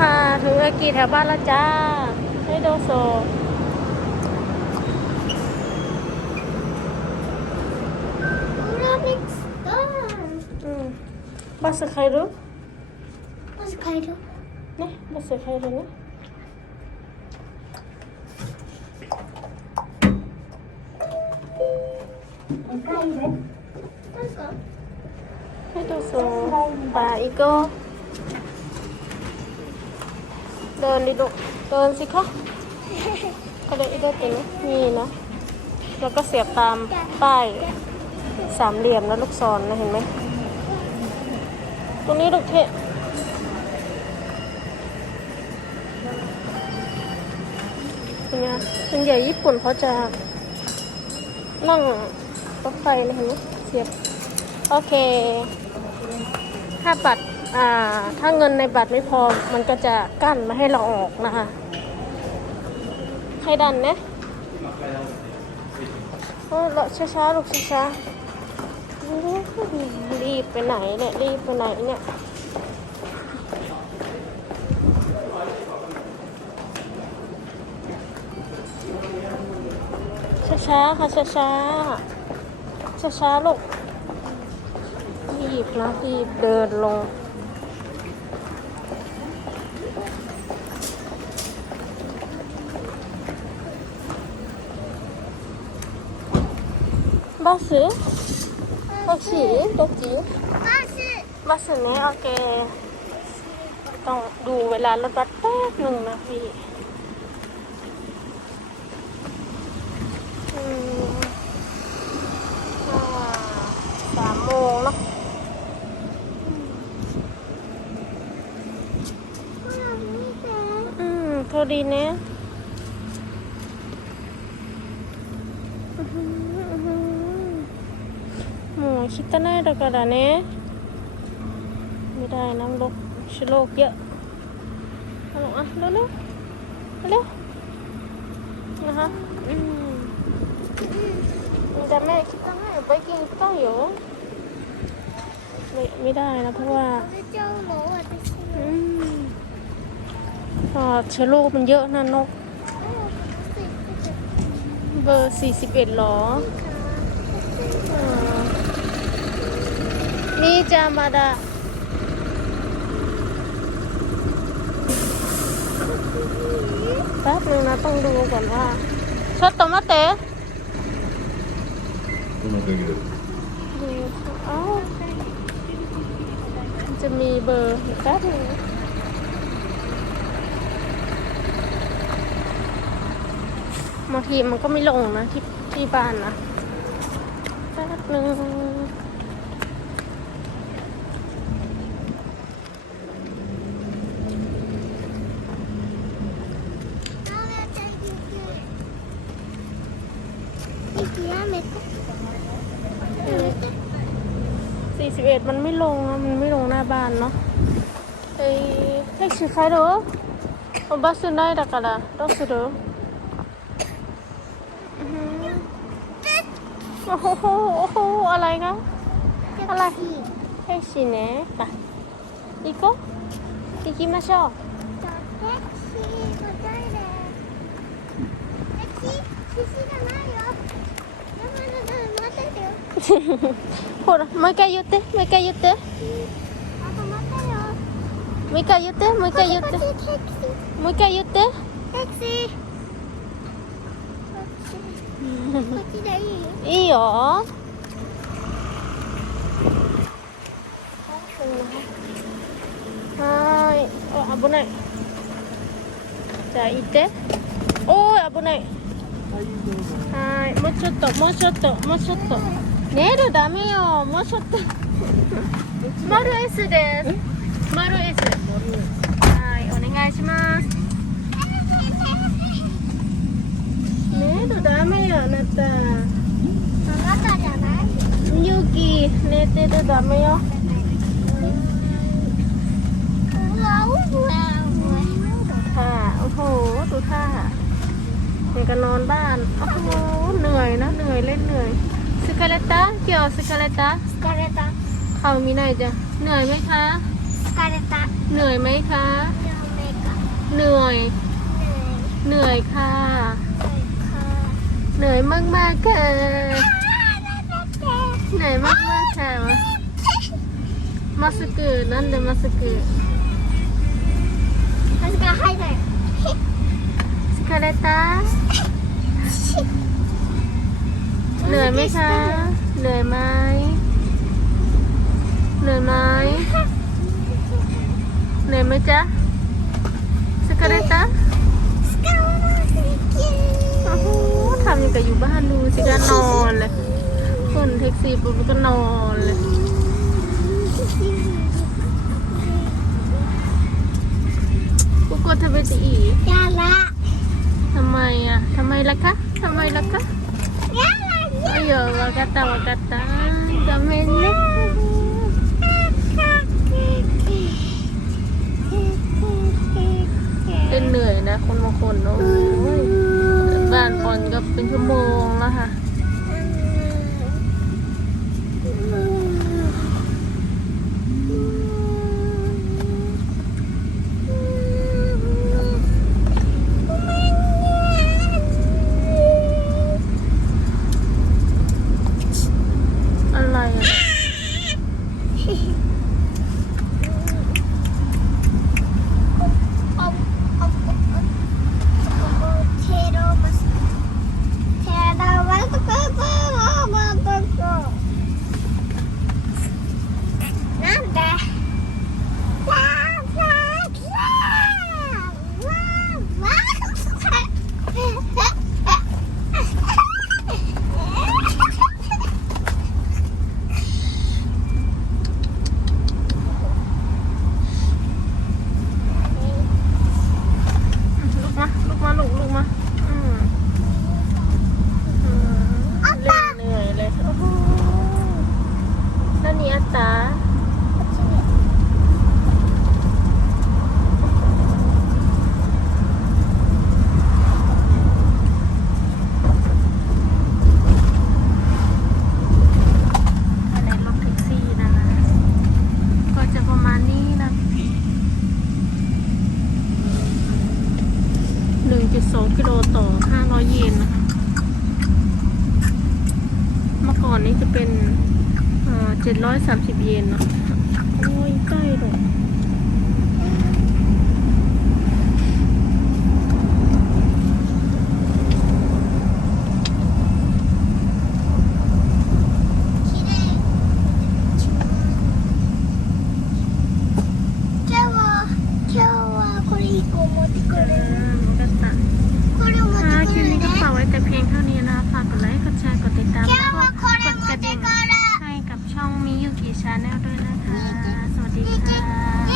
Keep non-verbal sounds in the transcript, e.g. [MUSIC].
ค่ะถึงอากีแถวบ้านแล้วจ้าให้โดโซ Rabbit star. อืมบัสใครรู้ What's Kaido? นะบัสใครรู้นะ Let's go. ให้โดโซปลาอีกก็ เดินดิลูกเดินสิคะก็เลยอีกได้เต็มนี่นะ แล้วก็เสียบตามป้ายสามเหลี่ยมแล้วลูกศรนะเห็นไหม ตรงนี้ลูกเทะเป็นไงส่วนใหญ่ญี่ปุ่นเขาจะนั่งรถไฟนะเห็นไหมเสียบ โอเคถ้าบัตรอ่า ถ้าเงินในบัตรไม่พอมันก็จะกั้นไม่ให้เราออกนะคะให้ดันนะโอ้เราช้าๆลูกช้าๆรีบไปไหนเนี่ยรีบไปไหนเนี่ยช้าๆค่ะช้าๆช้าๆลูกรีบนะรีบเดินลง バスタクシーどっち Bus. บัสเนี่ยโอเค ต้องดูเวลารถบัสแป๊บหนึ่งนะพี่อืมอ่าสามโมงเนาะ อืมพอดีเนี่ย คิดตน่าดอกกระดาเนี่ยไม่ได้น้ำลกชโรคเยอะเอาลงอะเร็วเร็วเร็วนะคะอืมแต่แม่คิดตะน่าไปกินข้าวอยู่ไม่ไม่ได้นะเพราะว่าอืมอ่าเชื้อโรคมันเยอะนะนก เบอร์สี่สิบเอ็ดหรอ อ่านี่จามาดาแป๊บนึงนะต้องดูก่อนว่าชดตมาเตะ どんな時で ดูเอ้ามันจะมีเบอร์อีกแป๊บนึงนะบางทีมันก็ไม่ลงนะที่ที่บ้านนะแป๊บนึง สี่สิบเอ็ดมันไม่ลงอะมันไม่ลงหน้าบ้านเนาะเอ้ยเฮ้ยชิคายดูおバスないだからどうするอื้อหือโอ้โหโอ้โหอะไรคะอะไรเฮ้ยชิเนะไป行こう行きましょう [LAUGHS] ほらもう一回言ってもう一回言って。もう一回言ってもう一回言って。もう一回言って。こっちでいい？いいよ。はーい。あ危ない。じゃあ行って。おーい危ない。はーい。もうちょっともうちょっともうちょっと寝るダメよもうちょっと丸 S です丸 S はいお願いします寝るダメよあなたあなたじゃないよユキ寝てるダメようわうわうわ ค่ะ โอ้โห ดูท่าเหมือนกับนอนบ้าน โอ้โห เหนื่อยนะ เหนื่อยเล่นเหนื่อย สกาเลตาเกี่ยวสกาเลตา 疲れた เขามีไหนจ้ะเหนื่อยไหมคะ 疲れた เหนื่อยไหมคะ やめ เหนื่อย เหนื่อยค่ะ เหนื่อยมากมากๆค่ะ เหนื่อยมากมากๆค่ะมามาสกุนั่นเดมาสกุ มันก็ให้เลย สกาเลตา เหนื่อยไหมคะ เหนื่อยไหมเหนื่อยไหมเหนื่อยไหมจ๊ะสกาเลตาสกาวมาสิกินโอ้โหทำอย่างกับอยู่บ้านดูสิก็นอนเลยขึ้นแท็กซี่ปุ๊บก็นอนเลยกูกดทำไมจะอียาละทำไมอะทำไมล่ะคะทำไมล่ะคะยาละ Ayo, wakata wakata. Gamen na. เป็น 1.2 กิโลต่อ 500 เยนนะคะ เมื่อก่อนนี้จะเป็น730เยนนะโอ้ยใกล้เลย今日はこれ行こう持ってく。 คลิปนี้ก็ฝากไว้แต่เพียงเท่านี้นะฝากกดไลค์กดแชร์กดติดตามแล้วก็กดกระดิ่งให้กับช่องมิยุกิชาแนลด้วยนะคะ สวัสดีค่ะ